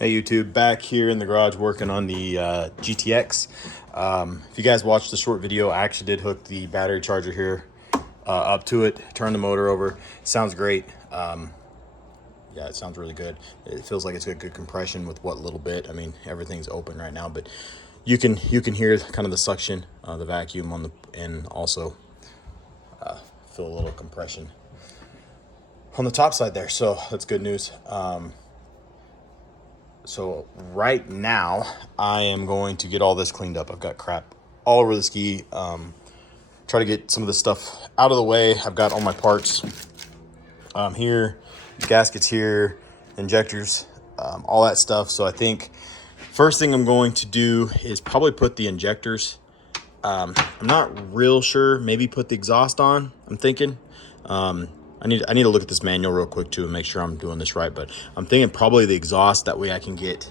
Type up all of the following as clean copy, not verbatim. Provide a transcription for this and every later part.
Hey YouTube, back here in the garage working on the GTX. If you guys watched the short video, I actually did hook the battery charger here up to it, turn the motor over. Sounds great. Yeah, it sounds really good. It feels like it's got good compression with what little bit. I mean, everything's open right now, but you can hear kind of the suction, the vacuum on the, and also feel a little compression on the top side there. So that's good news. So right now I am going to get all this cleaned up. I've got crap all over the ski. Try to get some of this stuff out of the way. I've got all my parts here, gaskets here, injectors, all that stuff. So I think first thing I'm going to do is probably put the injectors. I'm not real sure. Maybe put the exhaust on, I'm thinking. I need to look at this manual real quick too and make sure I'm doing this right, but I'm thinking probably the exhaust. That way I can get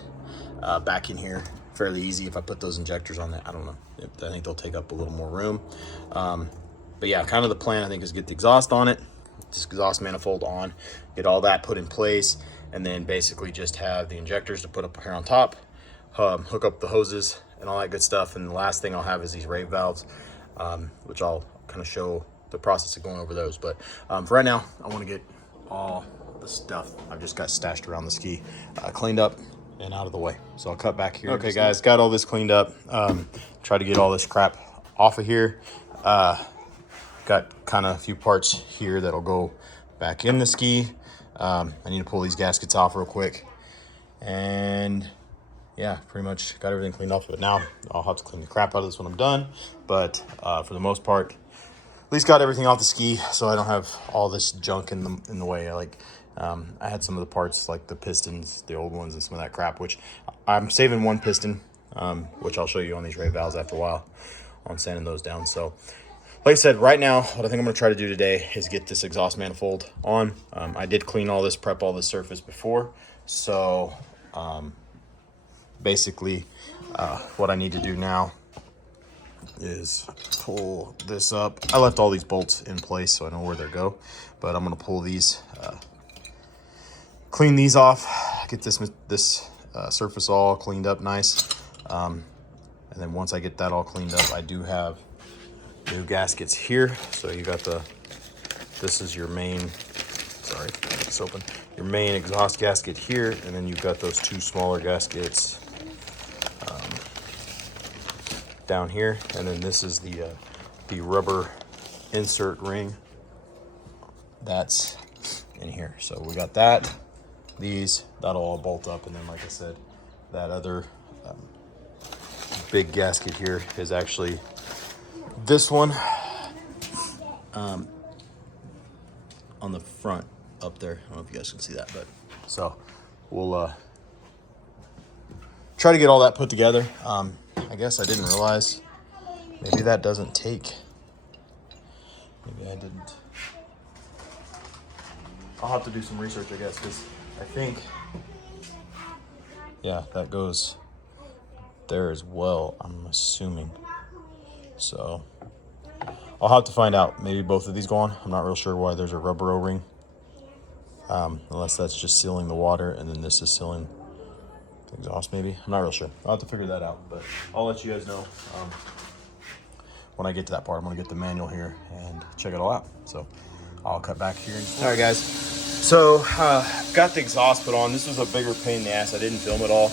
back in here fairly easy if I put those injectors on that. I don't know. I think they'll take up a little more room. But yeah, kind of the plan I think is get the exhaust on it, this exhaust manifold on, get all that put in place, and then basically just have the injectors to put up here on top, hook up the hoses and all that good stuff. And the last thing I'll have is these rave valves, which I'll kind of show the process of going over those. But for right now, I want to get all the stuff I've just got stashed around the ski cleaned up and out of the way. So I'll cut back here. Okay guys, got all this cleaned up. Try to get all this crap off of here. Got kind of a few parts here that'll go back in the ski. I need to pull these gaskets off real quick. And yeah, pretty much got everything cleaned off of it. Now I'll have to clean the crap out of this when I'm done. But for the most part, at least got everything off the ski, so I don't have all this junk in the way. I had some of the parts, like the pistons, the old ones, and some of that crap, which I'm saving one piston, which I'll show you on these rave valves after a while on sanding those down. So like I said, right now, what I think I'm going to try to do today is get this exhaust manifold on. I did clean all this, prep all this surface before. So basically what I need to do now is pull this up. I left all these bolts in place so I know where they go, but I'm going to pull these, clean these off, get this surface all cleaned up nice. And then once I get that all cleaned up, I do have new gaskets here. So you got this is your main, sorry, it's open, your main exhaust gasket here, and then you've got those two smaller gaskets down here, and then this is the rubber insert ring that's in here. So we got that, that'll all bolt up, and then like I said, that other big gasket here is actually this one on the front up there. I don't know if you guys can see that, but so we'll try to get all that put together. I guess I didn't realize, maybe that doesn't take, maybe I didn't. I'll have to do some research, I guess, because I think, yeah, that goes there as well, I'm assuming. So I'll have to find out. Maybe both of these go on. I'm not real sure why there's a rubber O-ring, unless that's just sealing the water, and then this is sealing exhaust, maybe. I'm not real sure. I'll have to figure that out, but I'll let you guys know when I get to that part. I'm gonna get the manual here and check it all out. So I'll cut back here. All right guys, so got the exhaust put on. This was a bigger pain in the ass. I didn't film it all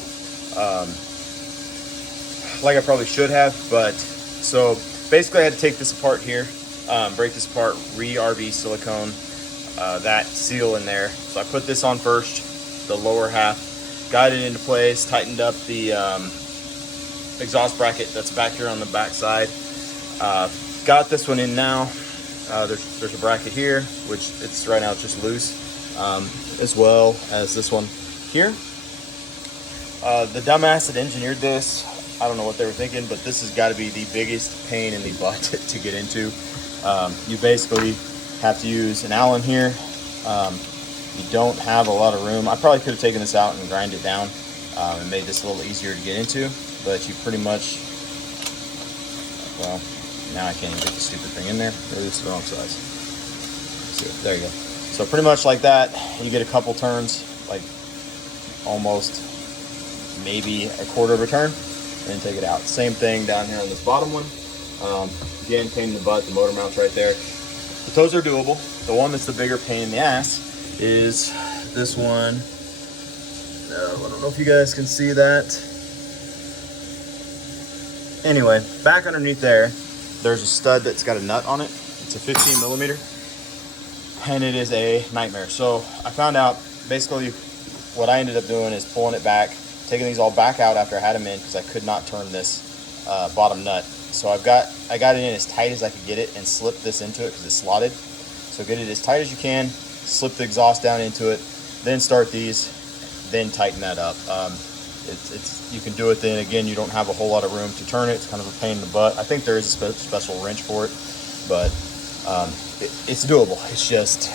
like I probably should have, but so basically I had to take this apart here, break this apart, re-RV silicone that seal in there. So I put this on first, the lower half, got it into place, tightened up the exhaust bracket that's back here on the back side. Got this one in now. There's a bracket here, which it's right now it's just loose, as well as this one here. The dumbass that engineered this, I don't know what they were thinking, but this has got to be the biggest pain in the butt to get into. You basically have to use an Allen here. You don't have a lot of room. I probably could have taken this out and grind it down and made this a little easier to get into, but you pretty much, well, now I can't even get the stupid thing in there. Maybe this is the wrong size. See, there you go. So pretty much like that, you get a couple turns, like almost maybe a quarter of a turn, and take it out. Same thing down here on this bottom one. Again, pain in the butt, the motor mount's right there. But those are doable. The one that's the bigger pain in the ass is this one. I don't know if you guys can see that. Anyway, back underneath there's a stud that's got a nut on it. It's a 15 millimeter, and it is a nightmare. So I found out basically what I ended up doing is pulling it back, taking these all back out after I had them in because I could not turn this bottom nut. So I got it in as tight as I could get it and slipped this into it because it's slotted. So get it as tight as you can, slip the exhaust down into it, then start these, then tighten that up. You can do it then. Again, you don't have a whole lot of room to turn it. It's kind of a pain in the butt. I think there is a special wrench for it, but it's doable. It's just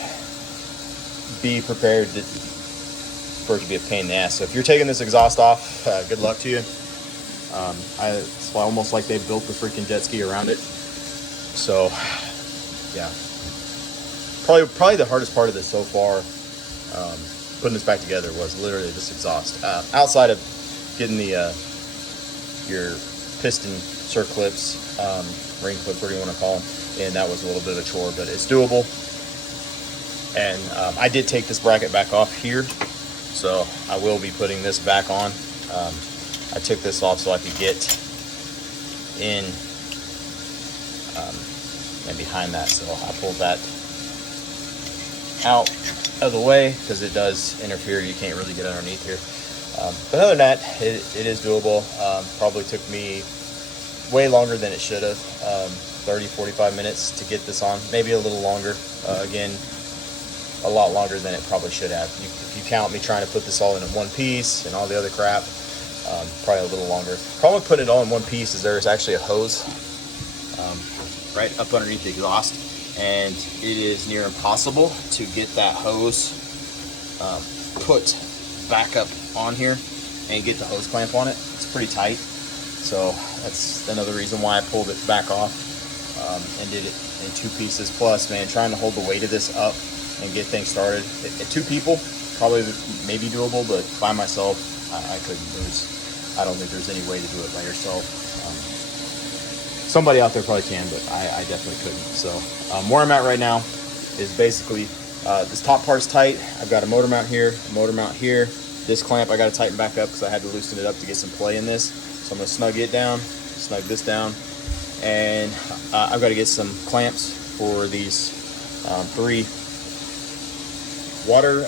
be prepared for it to be a pain in the ass. So if you're taking this exhaust off, good luck to you. It's almost like they built the freaking jet ski around it. So yeah, probably the hardest part of this so far, putting this back together, was literally this exhaust. Outside of getting the your piston circlips, ring clips, whatever you want to call them, and that was a little bit of a chore, but it's doable. And I did take this bracket back off here, so I will be putting this back on. I took this off so I could get in and behind that, so I pulled that out of the way because it does interfere. You can't really get underneath here. But other than that, it is doable. Probably took me way longer than it should have, 30-45 minutes to get this on, maybe a little longer. Again, a lot longer than it probably should have. If you count me trying to put this all in one piece and all the other crap, probably a little longer. Problem with putting it all in one piece is there's actually a hose right up underneath the exhaust, and it is near impossible to get that hose put back up on here and get the hose clamp on it. It's pretty tight, so that's another reason why I pulled it back off and did it in two pieces. Plus, man, trying to hold the weight of this up and get things started. Two people, probably maybe doable, but by myself, I couldn't. I don't think there's any way to do it by yourself. Somebody out there probably can, but I definitely couldn't. So where I'm at right now is basically this top part's tight. I've got a motor mount here, a motor mount here. This clamp I got to tighten back up because I had to loosen it up to get some play in this. So I'm going to snug it down, snug this down, and I've got to get some clamps for these 3 water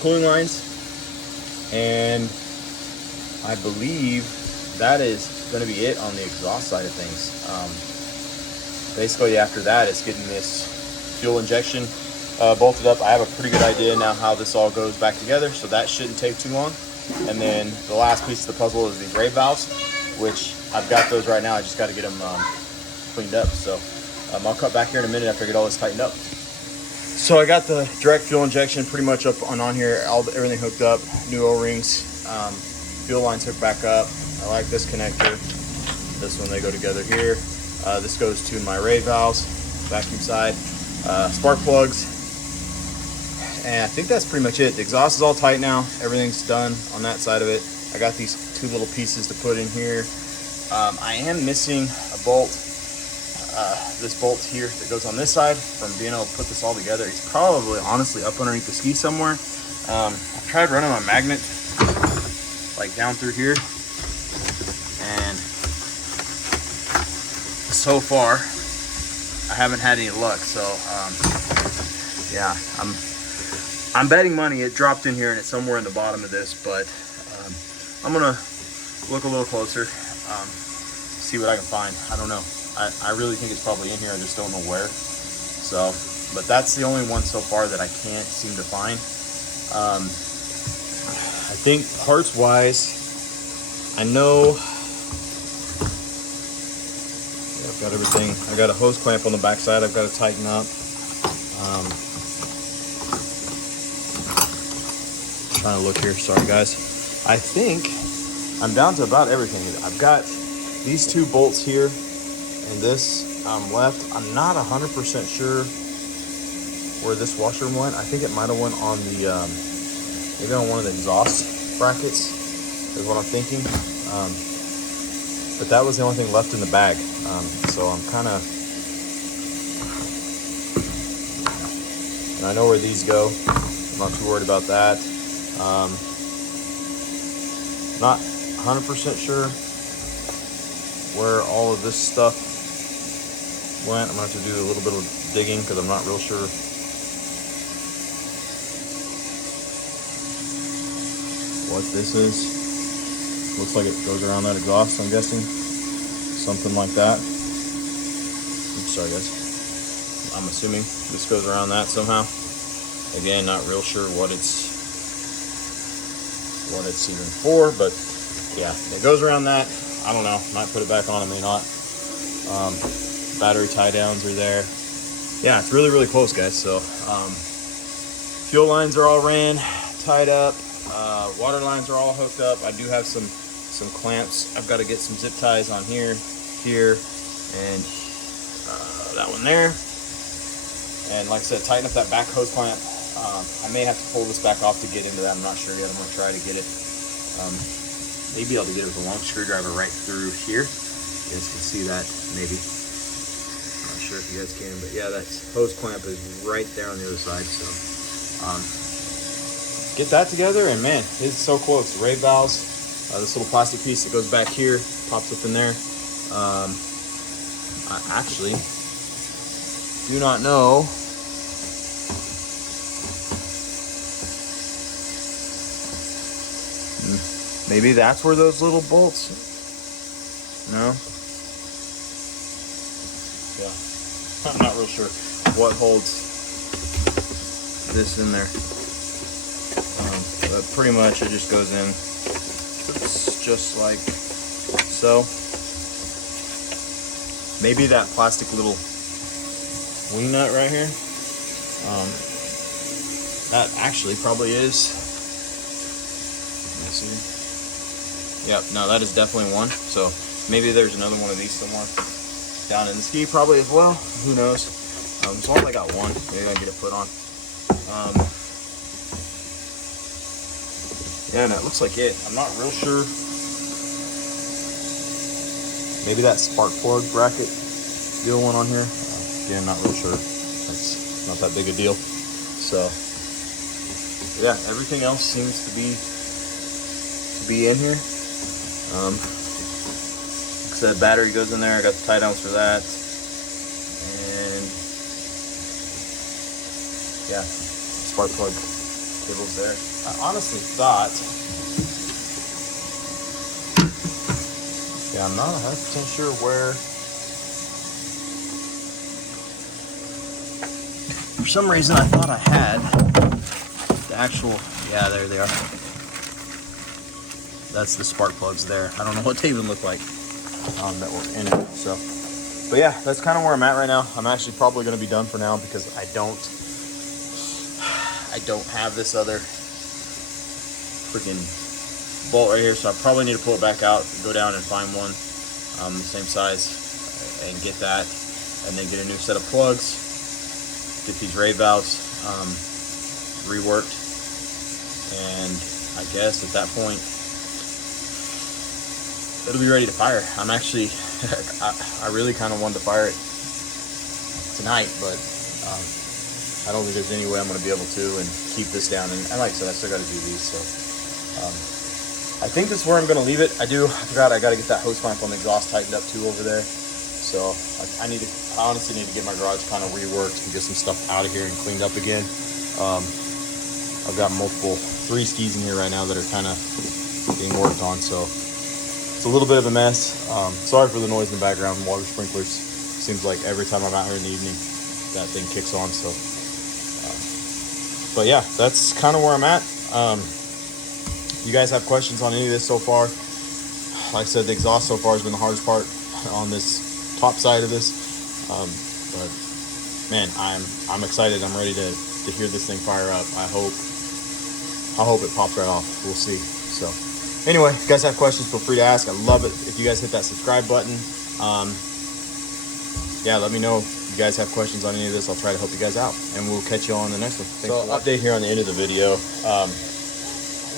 cooling lines, and I believe that is going to be it on the exhaust side of things. Basically after that, it's getting this fuel injection bolted up. I have a pretty good idea now how this all goes back together, so that shouldn't take too long. And then the last piece of the puzzle is these rave valves, which I've got those right now. I just got to get them cleaned up. So I'll cut back here in a minute after I get all this tightened up. So I got the direct fuel injection pretty much up on here, everything hooked up, new O-rings, fuel lines hooked back up. I like this connector. This one, they go together here. This goes to my rave valves, vacuum side, spark plugs, and I think that's pretty much it. The exhaust is all tight now. Everything's done on that side of it. I got these 2 little pieces to put in here. I am missing a bolt. This bolt here that goes on this side from being able to put this all together. It's probably honestly up underneath the ski somewhere. I've tried running my magnet like down through here, and so far I haven't had any luck. So yeah, I'm betting money it dropped in here and it's somewhere in the bottom of this, but I'm gonna look a little closer, see what I can find. I don't know. I really think it's probably in here. I just don't know where. So, but that's the only one so far that I can't seem to find. I think parts wise, I know I've got everything. I got a hose clamp on the back side I've got to tighten up. Trying to look here, sorry guys. I think I'm down to about everything. I've got these 2 bolts here and this left. I'm not 100% sure where this washer went. I think it might have went on the maybe on one of the exhaust brackets. is what I'm thinking. But that was the only thing left in the bag. So I'm kind of, and I know where these go. I'm not too worried about that. Not 100% sure where all of this stuff went. I'm gonna have to do a little bit of digging because I'm not real sure. What this is. Looks like it goes around that exhaust, I'm guessing. Something like that. Oops, sorry guys. I'm assuming this goes around that somehow. Again, not real sure what it's even for, but yeah, it goes around that. I don't know. Might put it back on, I may not. Battery tie downs are there. Yeah, it's really, really close, guys. So fuel lines are all ran, tied up. Water lines are all hooked up. I do have some clamps. I've got to get some zip ties on here, and that one there. And like I said, tighten up that back hose clamp. I may have to pull this back off to get into that. I'm not sure yet. I'm going to try to get it. Maybe I'll get it with a long screwdriver right through here. You guys can see that, maybe. I'm not sure if you guys can, but yeah, that hose clamp is right there on the other side. So get that together, and man, it's so close. The rave valves, this little plastic piece that goes back here, pops up in there. I actually do not know. Maybe that's where those little bolts. No? Yeah. I'm not real sure what holds this in there. But pretty much it just goes in. It's just like so. Maybe that plastic little wing nut right here. That actually probably is. Let me see. Yep, no, that is definitely one. So maybe there's another one of these somewhere down in the ski, probably as well. Who knows? As long as I got one, maybe I can get it put on. Yeah, and it looks like it. I'm not real sure. Maybe that spark plug bracket deal went on here. Again, not real sure. That's not that big a deal. So yeah, everything else seems to be in here. Like I said, battery goes in there. I got the tie downs for that, and yeah, spark plug cable's there. I honestly thought, yeah, I'm not 100% sure where. For some reason, I thought I had the actual. Yeah, there they are. That's the spark plugs there. I don't know what they even look like that were in it. So, but yeah, that's kind of where I'm at right now. I'm actually probably going to be done for now because I don't have this other freaking bolt right here. So I probably need to pull it back out, go down and find one the same size, and get that, and then get a new set of plugs. Get these rave valves reworked, and I guess at that point it'll be ready to fire. I'm actually, I really kind of wanted to fire it tonight, but I don't think there's any way I'm going to be able to and keep this down. And like I said, I still got to do these. So I think this is where I'm going to leave it. I forgot I got to get that hose clamp on the exhaust tightened up too over there. So I honestly need to get my garage kind of reworked and get some stuff out of here and cleaned up again. I've got 3 skis in here right now that are kind of being worked on. So it's a little bit of a mess. Sorry for the noise in the background. Water sprinklers. Seems like every time I'm out here in the evening, that thing kicks on. So, but yeah, that's kind of where I'm at. You guys have questions on any of this so far? Like I said, the exhaust so far has been the hardest part on this top side of this. But man, I'm excited. I'm ready to hear this thing fire up. I hope it pops right off. We'll see. So. Anyway, if you guys have questions, feel free to ask. I love it if you guys hit that subscribe button. Yeah, let me know if you guys have questions on any of this. I'll try to help you guys out, and we'll catch you on the next one. Thanks. So, update here on the end of the video.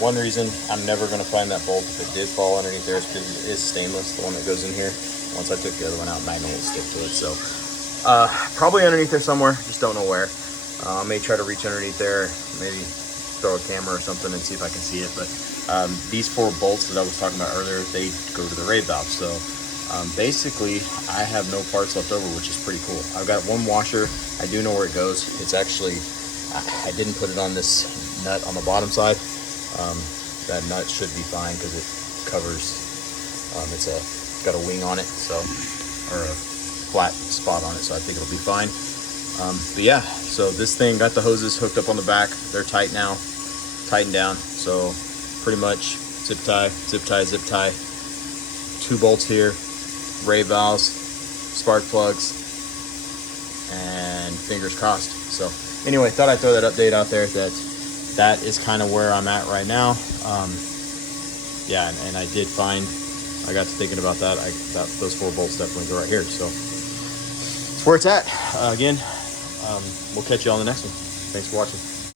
One reason I'm never going to find that bolt if it did fall underneath there is because it is stainless, the one that goes in here. Once I took the other one out, magnet won't stick to it. So probably underneath there somewhere, just don't know where. I may try to reach underneath there, maybe throw a camera or something and see if I can see it. But these 4 bolts that I was talking about earlier, they go to the rave valve. So basically I have no parts left over, which is pretty cool. I've got one washer. I do know where it goes. It's actually, I didn't put it on this nut on the bottom side. That nut should be fine because it covers, it's got a wing on it, so, or a flat spot on it, so I think it'll be fine. But yeah, so this thing got the hoses hooked up on the back. They're tight now, tightened down. So pretty much zip tie, zip tie, zip tie. 2 bolts here, rave valves, spark plugs, and fingers crossed. So anyway, thought I'd throw that update out there that is kind of where I'm at right now. Yeah, and I did find, I got to thinking about that. Those 4 bolts definitely go right here. So that's where it's at. Again, we'll catch you on the next one. Thanks for watching.